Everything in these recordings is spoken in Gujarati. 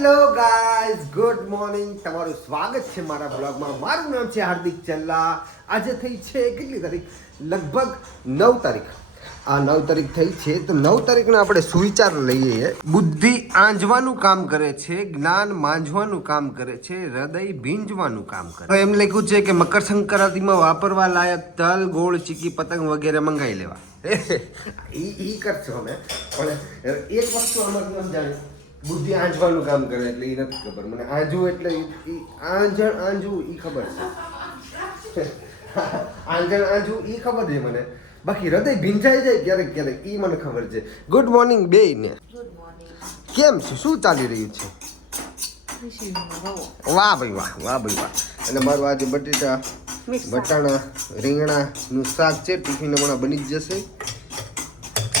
Hello guys, good morning. તમારું સ્વાગત છે મારા બ્લોગમાં. મારું નામ છે હાર્દિક ચલ્લા. આજે થઈ છે કેટલી તારીખ? લગભગ 9 તારીખ. આ 9 તારીખ થઈ છે તો 9 તારીખનો આપણે સુવિચાર લઈએ. બુદ્ધિ આંજવાનું કામ કરે છે, જ્ઞાન માંજવાનું કામ કરે છે, હૃદય ભીંજવાનું કામ કરે. તો એમ લખ્યું છે કે મકર સંક્રાંતિમાં વાપરવા લાયક તલ, ગોળ, ચીકી, પતંગ વગેરે મંગાવી લેવા. ઈ કરશો અમે, પણ એક વસ્તુ આમાં સમજાયું. બુદ્ધિ આંજવાનું કામ કરે એટલે એ નથી ખબર મને. આંજવું એટલે આંજવું ઈ ખબર છે. આંજવું ઈ ખબર છે મને. બાકી હૃદય ભીંજાઈ જાય ક્યારેક ક્યારેક ઈ મને ખબર છે. ગુડ મોર્નિંગ બેયને. કેમ છે? શું ચાલી રહ્યું છે? વાહ ભાઈ વાહ, વાહ ભાઈ વાહ. અને મારું આજે બટેટા બટાણા રીંગણાનું શાક છે. ટિફિન હમણાં બની જ જશે.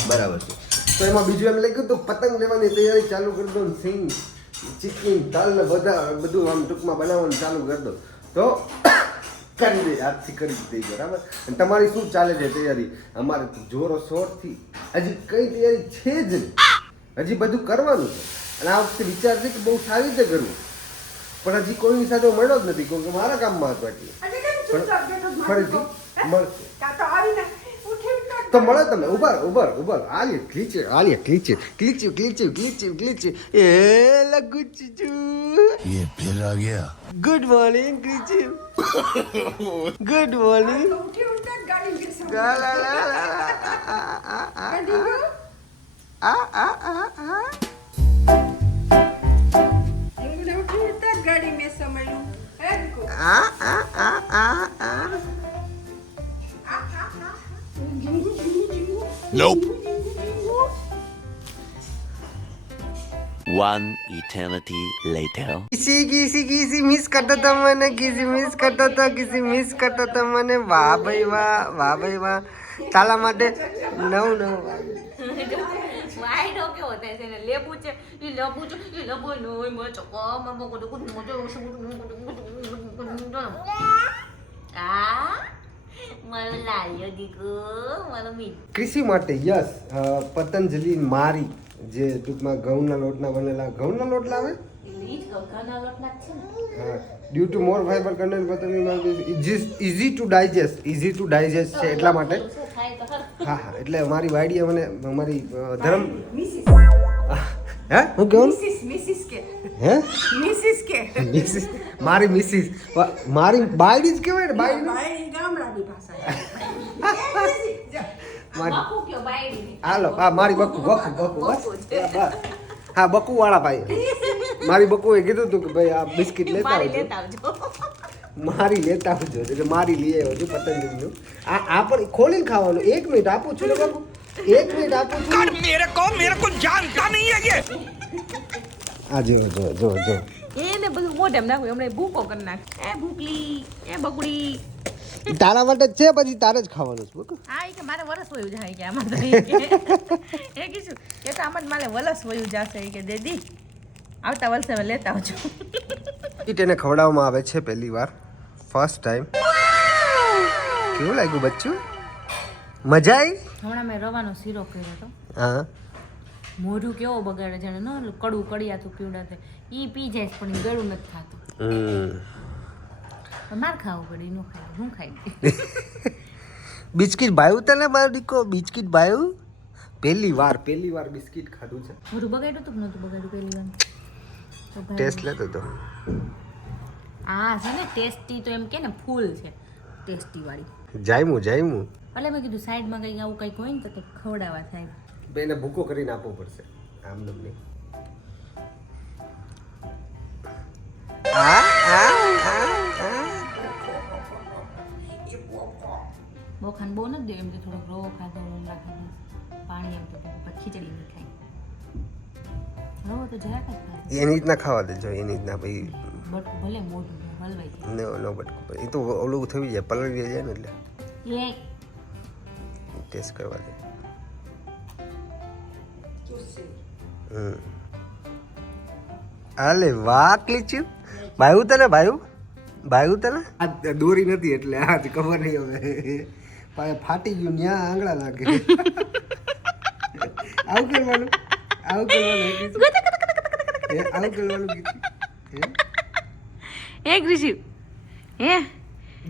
બરાબર છે. તો એમાં બીજું એમ લખ્યું તો પતંગ લેવાની તૈયારી ચાલુ કરી દો. સિંગ, ચીકી, તલ ને બધું આમ ટૂંકમાં બનાવવાનું ચાલુ કરી દો. તો કરી દે, આજથી કરી દઈ. બરાબર. અને તમારી શું ચાલે છે તૈયારી? અમારે તો જોરો શોરથી હજી કઈ તૈયારી છે જ નહીં. હજી બધું કરવાનું છે. અને આ વખતે વિચાર છે કે બહુ સારી રીતે કરવું, પણ હજી કોઈની સાથે મળ્યો જ નથી, કેમ કે મારા કામમાં હતો એટલે. ફરીથી મળશે તો મળે. તમે ઉભર આલિએ ક્લીચે એ લગુ ચીચુ ये फिर आ गया. ગુડ મોર્નિંગ ક્લીચે. Good morning. गाड़ी में समझ Nope. One eternity later. કિસી મિસ કરતા હતા મને, કિસી મિસ કરતા હતા મને. વાહ ભાઈ વાહ, વાહ ભાઈ વાહ. તાલા માટે નવ વાઈડો કેવો થાય છે ને, લેબુ છે ઈ લેબુ છે ઈ લેબુ નોય મચો કોમ મગો તો કુદ મજો આ મારો લાલ્યો દીકો મારો મી કૃષિ માટે યસ. પતંજલિ મારી જે ટૂંકમાં ઘઉંના લોટના બનેલા ઘઉંના લોટ લાવે. ઈ ગગાના લોટના છે ને. હા, due to more fibre content પતંગ ઇઝી ટુ ડાયજેસ્ટ છે એટલા માટે. હા હા, એટલે અમારી વાડીએ મને અમારી ધર્મ હે હું કેવું मिसिस के હે मिसिस के મિસિસ મારી મિસિસ મારી બાયડી જ કહેવાય ને. બાયડી भाई गामडानी भाषा મારી બકુ કયો બાયડી હાલો. હા, મારી બકુ બસ. હા, બકુ વાળા ભાઈ. મારી બકુએ કીધું હતું કે ભાઈ આ બિસ્કિટ લેતા મારી આવજો. લેતા આવજો. મારી લેતા આવજો એટલે મારી લઈ આવ્યો છું પતંજલિનું. આ પણ ખોલીને ખાવાનું. 1 મિનિટ આપું છું ને બાબુ, 1 મિનિટ આપું છું. मेरे को जानता नहीं है ये. આ જો એને બધું મોઢેમ નાખ્યું હમણાં ભૂકો કરી નાખ. એ ભૂકલી એ બકુડી તારા માટે જ છે, પછી તારે જ ખાવાનું છે બકુ. હા ઈ કે મારે વરસ વયું જાય કે આમાં તો ઈ કે એ કીધું કે તો આમાં જ મારે વરસ વયું જશે ઈ કે દેદી આવતા વર્ષે હવે લેતા આવજો. એને ખવડાવવામાં આવે છે પહેલી વાર, ફર્સ્ટ ટાઈમ. કેવું લાગ્યું બચ્ચું? મજા આવી? હમણાં મેં રવાનો શીરો કર્યો હતો. હા. મોઢું કેવો બગાડે જાણે ન કડવું કડિયાતું પીવડાતે ઈ પી જાય છે પણ ઈ ગળું નથી થાતું. માર ખાવું પડે ઈ નો ખાય હું ખાઈ. બિસ્કિટ ભાવ્યું તને મારો દીકો? બિસ્કિટ ભાવ્યું? પહેલી વાર બિસ્કિટ ખાધું છે. મોઢું બગાડ્યું તું કે નહોતું બગાડ્યું પહેલી વાર? ટેસ્ટ લેતો તો. આ છે ને ટેસ્ટી તો એમ કે ને ફૂલ છે ટેસ્ટી વાળી. જાયમું એટલે મેં કીધું સાઈડમાં કંઈક આવું કંઈક હોય ને તો કંઈક ખવડાવવા થાય. બેને ભૂકો કરીને આપવો પડશે આમ તમને. બોખાન બહુ નથી દે એમ કે થોડોક રવો ખાધો ઊંડા ખાધો પાણી એમ તો ખીચડી નહીં ખાય. રવો તો જરાક જ ખાધો. એની રીતના ખાવા દેજો, એની રીતના ભાઈ. બટકું ભલે મોઢું હલવાઈ જાય. નો બટકું એ તો ઓલું થઈ જાય, પલળી જાય ને એટલે એ ટેસ્ટ કરવા દે. આલે વાહ ક્લીચું. ભાયું તને આ દોરી નથી એટલે આજ ખબર નહીં હવે. ફાટી ગયું ન્યા આંગળા લાગે. આવું કરવાનું આવું કરવાનું કીધું હે કૃષિ હે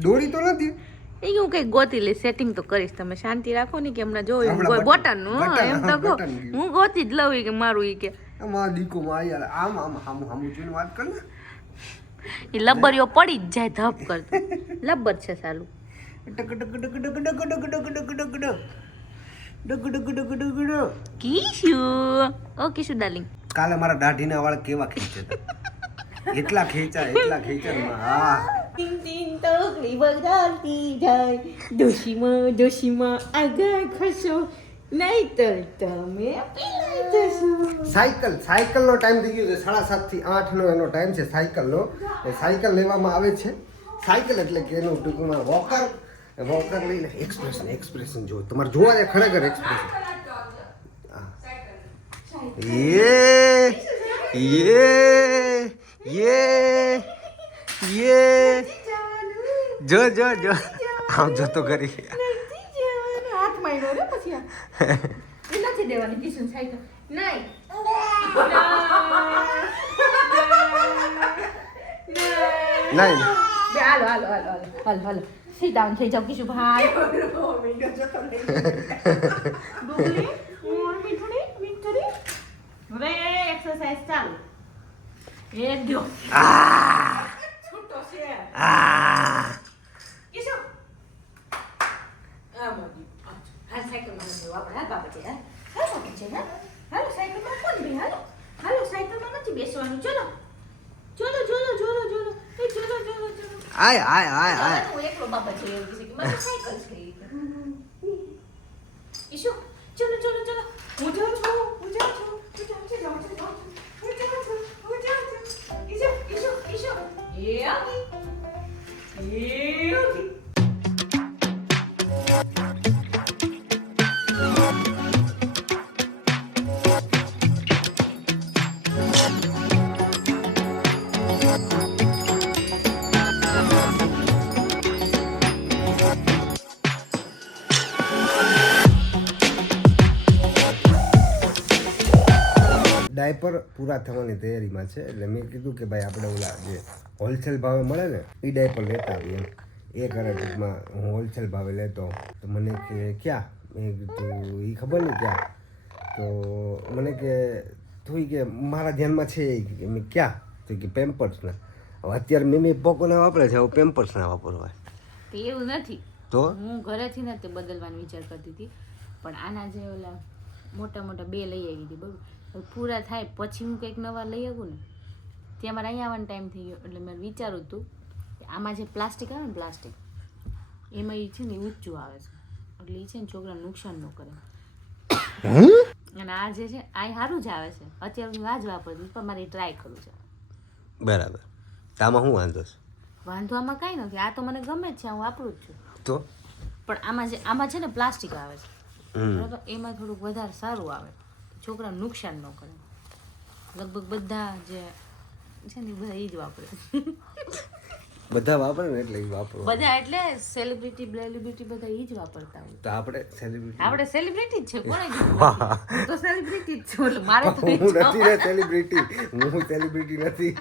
દોડી તો નથી એ હું કઈ ગોતી લઈશ સેટિંગ તો કરીશ તમે શાંતિ રાખો ને કે હમણાં જોયું હમણાં બોટનનું બટન, એમ તો કહો બટન ગયું. હું ગોતી જ લઉં ઈ કે મારું ઈ કે આમાં દીકો માં યાર આમ જોઈને વાત કર ને એ લબ્બરીઓ પડી જ જાય ધપ કરતો લબ્બર છે સાલું ટક ટક ટક ટક ટક ટક ટક ટક ટક ટક કિશુ ઓ કિશુ ડાર્લિંગ કાલે મારા દાઢીના વાળ કેવા ખેંચે હતા એટલા ખેંચા ને હા ટીન ટીન તકલી બગાડતી જાય ડોશીમાં આગળ ખસો નહીતર તમે પીલાઈ જશો સાયકલનો ટાઈમ થઈ ગયો છે 7:30 થી 8 નો એનો ટાઈમ છે સાયકલનો એ સાયકલ લેવામાં આવે છે સાયકલ એટલે કે એનું ટૂંકમાં વોકર લઈને એક્સપ્રેશન જો તમારે જોવા જાય ખરેખર એક્સપ્રેશન જો આમ જતો કરી હાથ માર્યો રે પછી એ નથી દેવાની કિશન સાયકલ નહીં નહીં બે હાલો sit down થઈ જાવ કિશુ ભાઈ ડુગલી મીઠડી હવે એક્સરસાઇઝ ચાલુ એ દો છૂટો છે કિશુ આ મોદી હાલ સાયકલ માં જવું આપણે હાલ બાબા છે હાલો સાયકલ માં કોણ બે હાલો સાયકલ માં નથી બેસવાનું ચલો આય હું એકલો બાબા છે એવું છે કે મને સાયકલ છે ઈશુ ચલો હું જાઉં છું ઈશુ એ આવી ડાયપર પૂરા થવાની તૈયારીમાં છે એટલે મેં કીધું કે ભાઈ આપણે ઓલા જે હોલસેલ ભાવે મળે ને એ ડાયપર લેતા આવીએ એમ એ કરે ટૂંકમાં હું હોલસેલ ભાવે લેતો તો મને કે ક્યાં મેં કીધું એ ખબર નહીં ક્યાં તો મને કે તું કે મારા ધ્યાનમાં છે એ કે મેં ક્યાં તો કે પેમ્પર્સના હવે અત્યારે મેં પોકોના વાપરે છે હવે પેમ્પર્સના વાપરવા એવું નથી તો હું ઘરેથી ને તે બદલવાનો વિચાર કરતી હતી પણ આના જે ઓલા મોટા બે લઈ આવી હતી બરાબર પૂરા થાય પછી હું કંઈક નવા લઈ આવું ને ત્યાં મારે અહીંયા આવવાનો ટાઈમ થઈ ગયો એટલે મેં વિચાર્યું હતું કે આમાં જે પ્લાસ્ટિક આવે ને પ્લાસ્ટિક એમાં એ છે ને ઊંચું આવે છે એટલે એ છે ને છોકરાને નુકસાન ન કરે અને આ જે છે આ સારું જ આવે છે અત્યારે હું આ જ વાપરતી પણ મારે ટ્રાય કરવું છે બરાબર તો આમાં શું વાંધો છે વાંધો આમાં કાંઈ નથી આ તો મને ગમે જ છે હું વાપરું જ છું તો પણ આમાં છે ને પ્લાસ્ટિક આવે છે બરાબર એમાં થોડુંક વધારે સારું આવે છોકરાને નુકસાન ન કરે લગભગ બધા જે છે ને બધા એ જ વાપરે બધા વાપરે ને એટલે એ વાપરો બધા એટલે સેલિબ્રિટી બધા એ જ વાપરતા હોય તો આપણે સેલિબ્રિટી આપણે સેલિબ્રિટી જ છે કોણે કીધું હું તો સેલિબ્રિટી જ છું એટલે મારે તો હું નથી ને સેલિબ્રિટી હું સેલિબ્રિટી નથી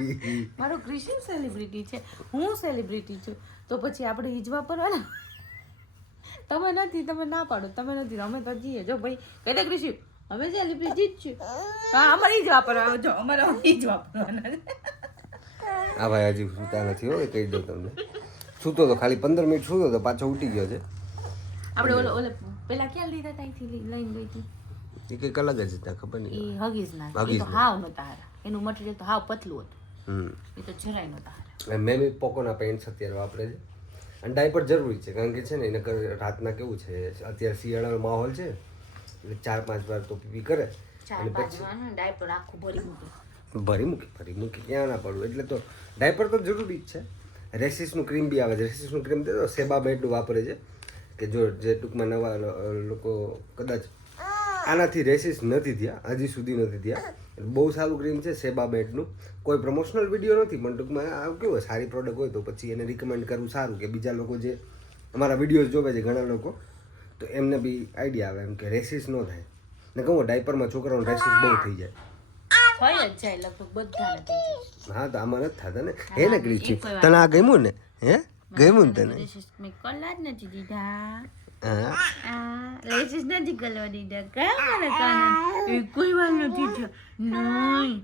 મારો કૃષિ સેલિબ્રિટી છે હું સેલિબ્રિટી છું તો પછી આપણે એ જ વાપરવાના તમે નથી તમે ના પાડો તમે નથી અમે તો જઈએ જો ભાઈ કહી દે કૃષિ અમે સેલિબ્રિટી જ છીએ હા અમારે એ જ વાપરવા જો અમારે એ જ વાપરવાના હા ભાઈ હજી સૂતા નથી હોય કહી દઉં તમને સૂતો તો ખાલી 15 મિનિટ સૂતો તો પાછો ઉઠી ગયો છે આપણે ઓલે પેલા ક્યાં લીધા હતા અહીંથી લઈને ગઈ હતી એ કંઈક અલગ જ હતા ખબર નહીં એ હગીઝ ના એ તો હાવ નતા હારા એનું મટીરિયલ તો હાવ પતલું હતું એ તો જરાય નતા હારા મેં બી પોકોના પેન્ટ્સ અત્યારે વાપરે છે અને ડાયપર જરૂરી છે કારણ કે છે ને એને રાતના કેવું છે અત્યારે શિયાળાનો માહોલ છે એટલે 4-5 વાર તો પીપી કરે અને પછી ડાયપર આખું ભરી મૂકી ક્યાં ના પડવું એટલે તો ડાયપર તો જરૂરી જ છે રેસિસનું ક્રીમ બી આવે છે રેસિસનું ક્રીમ તો સેબા બેડનું વાપરે છે કે જો જે ટૂંકમાં નવા લોકો કદાચ આનાથી રેસિસ નથી થયા હજી સુધી નથી થયા બહુ સારું ક્રીમ છે સેબા બેડનું કોઈ પ્રમોશનલ વિડીયો નથી પણ ટૂંકમાં આ કેવું સારી પ્રોડક્ટ હોય તો પછી એને રિકમેન્ડ કરવું સારું કે બીજા લોકો જે અમારા વિડીયોઝ જોવે છે ઘણા લોકો તો એમને બી આઈડિયા આવે એમ કે રેસિસ ન થાય ને કહું ડાયપરમાં છોકરાઓને રેસિસ બહુ થઈ જાય થઈ જ જાય લગભગ બધાને થઈ જાય. હા તો આમાં નથી થતા ને હા, હે ને એક ક્રિશુ કોઈ વાત તને આ ગમ્યું ને હે ગમ્યું ને તને મેં કલર નથી દીધા હા લેસીસ નથી કલર દીધા કેમ મને કાના એ કોઈ વાર નથી થયા નહીં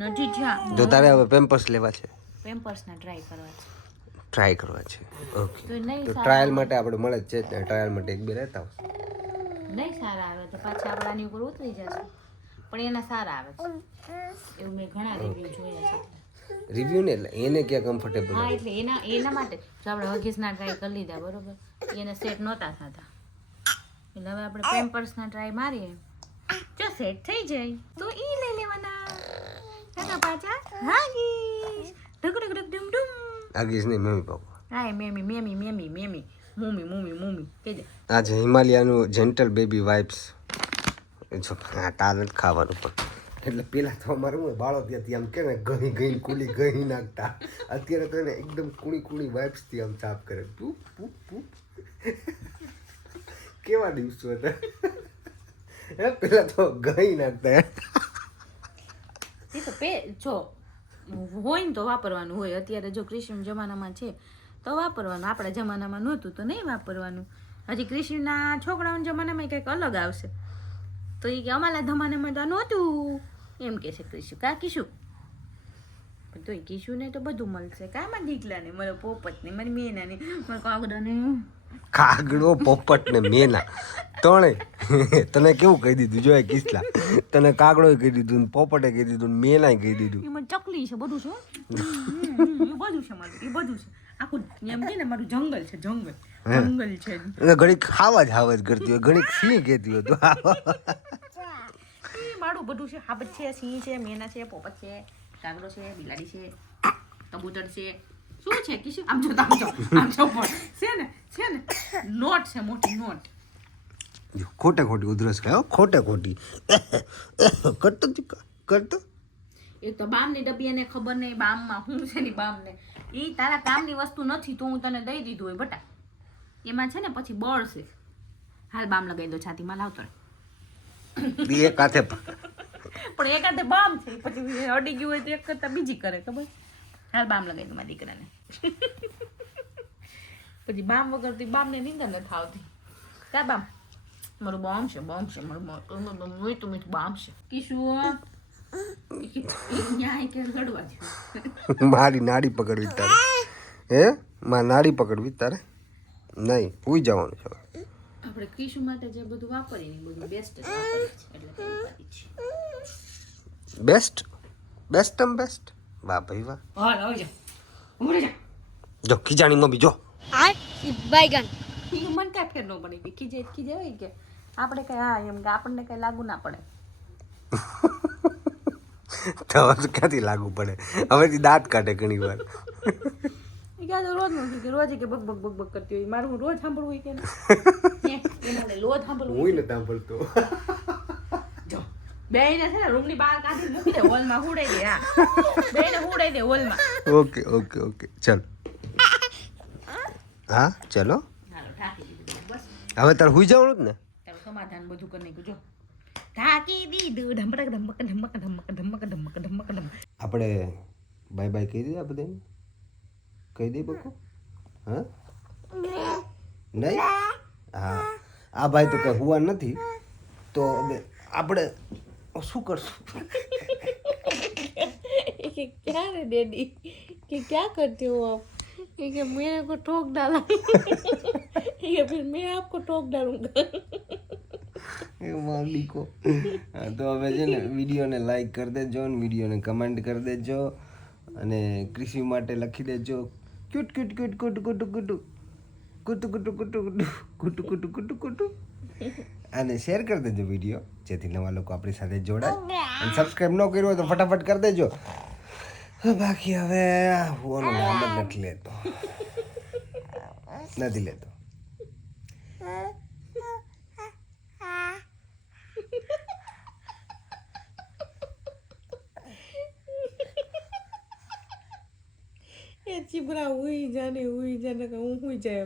નથી થયા જો તારે હવે પેમ્પર્સ લેવા છે પેમ્પર્સના ટ્રાય કરવા છે ટ્રાય કરવા છે ઓકે તો નહીં તો સારા ટ્રાયલ માટે આપણે મળે જ છે ટ્રાયલ માટે એક બે રહેતા આવશે નહીં સારા આવે તો પાછા આપણાની ઉપર ઉતરી જશે પણ એના સારા આવે છે એવું મેં ઘણા રિવ્યુ જોયા છે રિવ્યુ ને એટલે એને ક્યાં કમ્ફર્ટેબલ હા એટલે એના માટે જો આપણે હગીસના ટ્રાય કરી લીધા બરોબર એને સેટ નહોતા થતા એટલે હવે આપણે પેમ્પર્સના ટ્રાય મારીએ જો સેટ થઈ જાય તો ઈ લઈ લેવાના કાકા પાછા હાગીસ ડગ ડગ ડગ ડમ ડમ આગીશ નહીં મમ્મી પપ્પા હાય મેમી મેમી મેમી મેમી મમ્મી મમ્મી મમ્મી કહેજે આજે હિમાલયાનું જેન્ટલ બેબી વાઇબ્સ જો આ ટાલેન્ટ ખાવાનું પણ એટલે પેલા તો અમારું હું બાળો ત્યાંથી આમ કે ને ગઈ ગઈ કુલી ગઈ નાખતા અત્યારે તો એને એકદમ કુણી કુણી વાઇબ્સથી આમ સાફ કરે પૂપ પૂપ પૂપ કેવા દિવસો હતા હે પેલા તો ગઈ નાખતા એ તો જો હોય ને તો વાપરવાનું હોય અત્યારે જો ક્રિશ્ચન જમાનામાં છે તો વાપરવાનું આપણા જમાનામાં નહોતું તો નહીં વાપરવાનું હજી ક્રિશ્ચનના છોકરાઓના જમાનામાં કંઈક અલગ આવશે તો એ કે અમારા જમાનામાં તો નહોતું એમ કે છે ક્રિશુ કા કીશું પણ તો એ કીશું ને તો બધું મળશે કામાં દીકલા ને મારો પોપટ ને મારી મેના ને મારો કાગડો ને કાગડો પોપટ ને મેના ત્રણે તને કેવું કહી દીધું જો કિસલા તને કાગડોય કહી દીધું ને પોપટે કહી દીધું ને મેનાય કહી દીધું એમાં ચકલી છે બધું છે એ બધું છે મારું એ બધું છે આખું એમ કે ને મારું જંગલ છે જંગલ છે એટલે ઘણી ખાવા જ કરતી હોય ઘણી સિંહ કહેતી હોય તો મારું બધું છે હાબત છે સિંહ છે મેના છે પોપટ છે કાગડો છે બિલાડી છે કબૂતર છે શું છે કિશુ આમ જો પણ છે ને નોટ છે મોટી નોટ ખોટે ખોટી ઉધરસ ખાય ખોટે ખોટી કરતો એક તો બામની ડબ્બી એને ખબર નહીં બામમાં શું છે ની બામને એ તારા કામની વસ્તુ નથી તો હું તને દઈ દીધું હોય બટા એમાં છે ને પછી બળ છે હાલ બામ લગાવી દો છાતીમાં લાવતો એક હાથે પણ એક હાથે બામ છે પછી અડી ગયું હોય તો એક કરતા બીજી કરે ખબર હાલ બામ લગાવી દો મારા દીકરાને પછી બામ વગરથી બામને નીંદર નથી આવતી કા બામ મારું બોમ્બ છે મારું મીઠું મીઠું બામ છે કીશું ન્યાય કે લડવા દો મારી નાડી પકડવી તારે હે મારી નાડી પકડવી તારે નહીં પૂઈ જવાનું છે આપણે કીશુ માટે જે બધું વાપરીએ ને બધું બેસ્ટ જ વાપરીએ છીએ એટલે કઈ ઉપાધિ છે બેસ્ટ વાહ ભાઈ વાહ હા આવજો ઉમરે જા જો ખીજાણી મમ્મી જો बैगन મન કાંઈ ફેર ન પડી ખીજે હોય કે આપણે કઈ હા એમ કે આપણને કઈ લાગુ ના પડે તો ક્યાંથી લાગુ પડે હવેથી દાંત કાઢે ઘણી વાર એ ક્યાં તો રોજ નું કે રોજ કે બગ બગ બગ બગ કરતી હોય મારું રોજ સાંભળવું હોય કે એને રોજ સાંભળવું હું નથી સાંભળતો જો બેને છે ને રૂમની બહાર કાઢી મૂકી દે હોલમાં હુડાઈ દે હા બેને હુડાઈ દે હોલમાં ઓકે ચાલ હા ચલો હાલો ઢાંકી દીધું બસ હવે તારે હુઈ જવાનું જ ને તારું સમાધાન બધું કરી નાખ્યું જો ઢાંકી દીધું ઢમક ઢમક ઢમક ઢમક ઢમક ઢમક ઢમક ઢમક આપણે બાય બાય કહી દીધા બધાને કહી દઈ બકો હા નહીં હા આ ભાઈ તો કઈ હુવા નથી તો હવે આપણે શું કરશું कि क्या रे डैडी कि क्या करते हो आप कि मेरे को ठोक डाला कि फिर मैं आपको ठोक डालूंगा માલિકો તો હવે છે ને વિડીયોને લાઈક કરી દેજો ને વિડીયોને કમેન્ટ કરી દેજો અને કૃષિ માટે લખી દેજો ક્યુટ ક્યુટ ક્યુટ કુટુ કુટુ કુટુ કુટુ કુટુ કુટુ કુટુ કુટુ કુટુ કુટુ કુટુ અને શેર કરી દેજો વિડીયો જેથી નવા લોકો આપણી સાથે જોડાય અને સબસ્ક્રાઈબ ન કર્યું હોય તો ફટાફટ કરી દેજો બાકી હવે હું નામ જ નથી લેતો चिबरा हुई जाने का हुई जाए